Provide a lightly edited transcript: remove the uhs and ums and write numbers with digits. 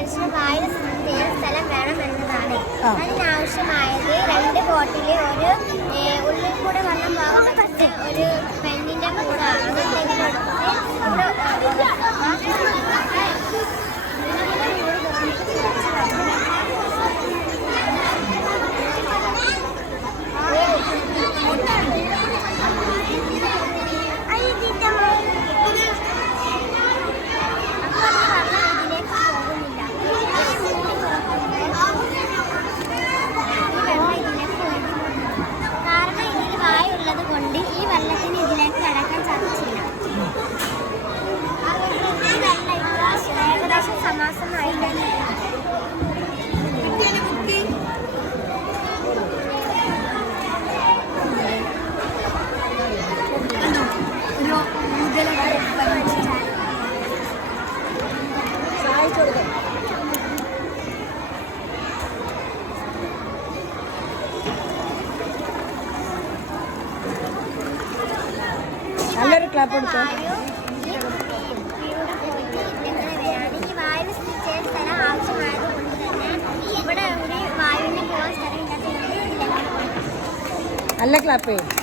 മനുഷ്യന് വായു ചെയ്യാൻ സ്ഥലം വേണമെന്നതാണ്. അതിനാവശ്യമായത് 2 ബോട്ടിൽ, ഒരു ഉള്ളിൽ കൂടെ വെള്ളം പോകാൻ പറ്റുന്ന ഒരു പെണ്ണിന്റെ കൂടെ നല്ലൊരു ക്ലാപ്പ് എടുത്തോ. നല്ല ക്ലാപ്പ് ചെയ്യും.